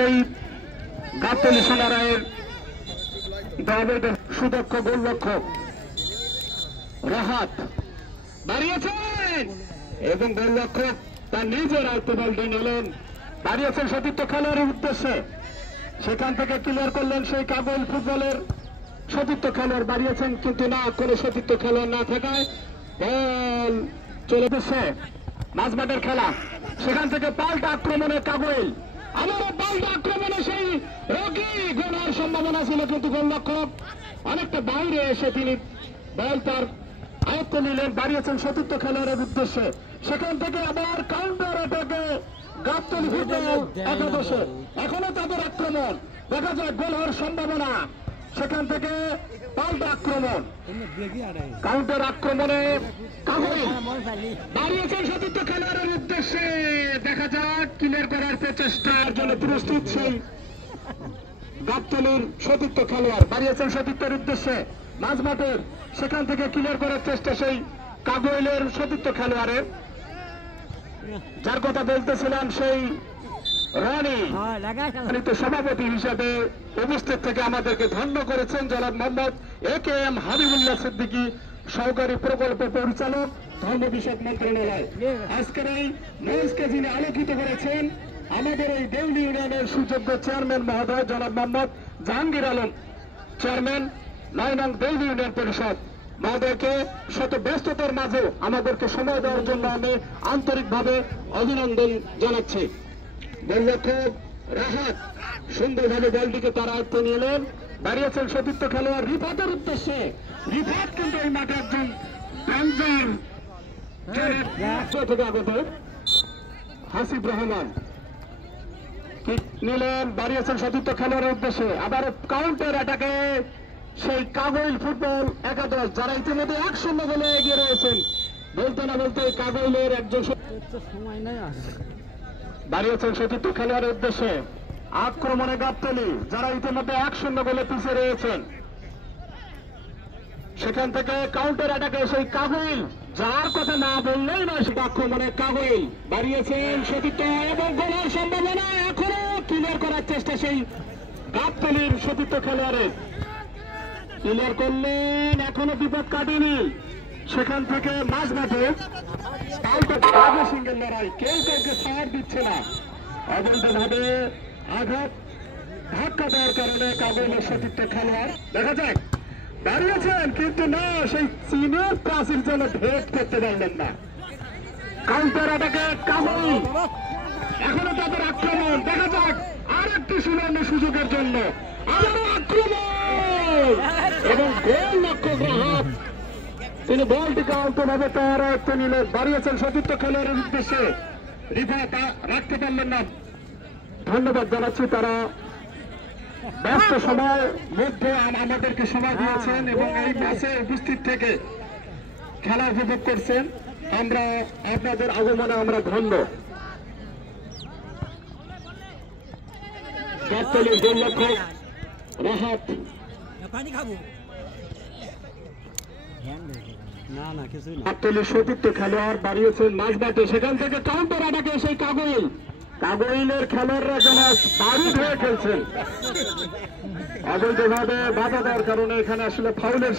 সেই গাবতলী সোনারায়ের সুদক্ষ গোলরক্ষক রাহাত বাড়িয়েছেন এবং গোলরক্ষক তার নিজের আয়ত্তে বলটি নিলেন, বাড়িয়েছেন সতীর্থ খেলোয়াড়ের উদ্দেশ্যে। সেখান থেকে ক্লিয়ার করলেন সেই কাগজ ফুটবলের সতীর্থ খেলোয়াড় বাড়িয়েছেন, কিন্তু না, কোনো সতীর্থ খেলোয়াড় না থাকায় বল চলে দিচ্ছে মাঝমাঠের খেলা। সেখান থেকে পাল্টা আক্রমণে কাগজ, আবারও পাল্টা আক্রমণে সেই রকি গোলার সম্ভাবনা ছিল, কিন্তু গোলরক্ষক অনেকটা বাইরে এসে তিনি বল তার আয়ত্ত নিলেন, বাড়িয়েছেন সতীর্থ খেলোয়াড়ের উদ্দেশ্যে। সেখান থেকে আবার কাউন্টার অ্যাটাকে গাবতলী ফুটবল একাদশে, এখনো তাদের আক্রমণ, দেখা যায় গোল হওয়ার সম্ভাবনা। সেখান থেকে পাল্টা আক্রমণ, কাউন্টার আক্রমণে বাড়িয়েছেন সতীর্থ খেলোয়াড়ের উদ্দেশ্যে, দেখা যাক ক্লিয়ার করার প্রচেষ্টার জন্য প্রস্তুত সেই গাবতলীর সতীর্থ খেলোয়াড়, বাড়িয়েছেন সতীর্থের উদ্দেশ্যে মাঝমাঠের। সেখান থেকে ক্লিয়ার করার চেষ্টা সেই কাগইলের সতীর্থ খেলোয়াড়ের, যার কথা বলতেছিলাম সেই রানী সভাপতি হিসেবে উপস্থিত থেকে আমাদেরকে ধন্য করেছেন জনাব মোহাম্মদ AKM হাবিবুল্লাহ সিদ্দিকী, সহকারী প্রকল্প পরিচালক, ধর্ম বিষয়ক মন্ত্রণালয়। আজকের এই মঞ্চকে যিনি আলোকিত করেছেন আমাদের এই দেউলি ইউনিয়নের সুযোগ্য চেয়ারম্যান মহোদয় জনাব মোহাম্মদ জাহাঙ্গীর আলম, চেয়ারম্যান 9 নং দেউলি ইউনিয়ন পরিষদ মহোদয়কে শত ব্যস্ততার মাঝে আমাদেরকে সময় দেওয়ার জন্য আমি আন্তরিকভাবে অভিনন্দন জানাচ্ছি। গোলরক্ষক রাহাত সুন্দরভাবে বলটিকে তার আয়ত্তে নিলেন, দাঁড়িয়েছেন সতীর্থ খেলোয়াড় রিফাতের উদ্দেশ্যে। রিফাত কিন্তু এই মাঠে একজন থেকে আগত হাসিব রহমান নিলেন, দাঁড়িয়েছেন সতীর্থ খেলোয়াড়ের উদ্দেশ্যে। আবার কাউন্টার অ্যাটাকে সেই কাগইল ফুটবল একাদশ, যারা ইতিমধ্যে 1-0 গোলে এগিয়ে রয়েছেন, বলতে না বলতে কাগইলের একজন দাঁড়িয়েছেন সতীর্থ খেলোয়াড়ের উদ্দেশ্যে। আক্রমণে গাবতলী, যারা ইতিমধ্যে 1-0 গোলে পিছিয়ে রয়েছেন। সেখান থেকে কাউন্টার অ্যাটাকে সেই কাগইল, যার কথা না বললেই নয়, সেটা আক্রমণে কাগইল বাড়িয়েছেন সতীর্থ এবং গোলের সম্ভাবনা এখনো ক্লিয়ার করার চেষ্টা সেই গাবতলীর সতীর্থ খেলোয়াড়ের, ক্লিয়ার করলেন, এখনো বিপদ কাটেনি। সেখান থেকে মাঝমাঠে সিংহের লড়াই, কেউ কাউকে ছাড় দিচ্ছে না, অবৈধভাবে আঘাত ধাক্কা দেওয়ার কারণে কাগজের সতীর্থ খেলোয়াড় দেখা যায় দাঁড়িয়েছেন, কিন্তু না, সেই চীনের প্রাচীর যেন ভেদ করতে পারলেন না। কাউন্টার অ্যাটাকে কাগজ, এখনো তাদের আক্রমণ, দেখা যাক আর একটি সুবর্ণ সুযোগের জন্য আবারও আক্রমণ এবং গোলরক্ষক রাহাত তিনি বলটিকে আলতোভাবে তার আয়ত্তে নিলেন, বাড়িয়েছেন সতীর্থ খেলোয়াড়ের উদ্দেশ্যে। রিফাত রাখতে পারলেন না, ধন্যবাদ জানাচ্ছি, তারা ব্যস্ত সময়ের মধ্যে আমাদেরকে সময় দিয়েছেন এবং এই ম্যাচে উপস্থিত থেকে খেলা উপভোগ করছেন। আমরা আপনাদের আগমনে আমরা ধন্য। গাবতলীর গোলরক্ষক রাহাত গাবতলীর সতীর্থ খেলোয়াড় বাড়িয়েছেন মাঝমাঠে। সেখান থেকে কাউন্টার অ্যাটাকে সেই কাগইলের খেলোয়াড়রা যেন বারুদ হয়ে খেলছেন, অবৈধভাবে বাধা দেওয়ার কারণে এখানে আসলে ফাউলের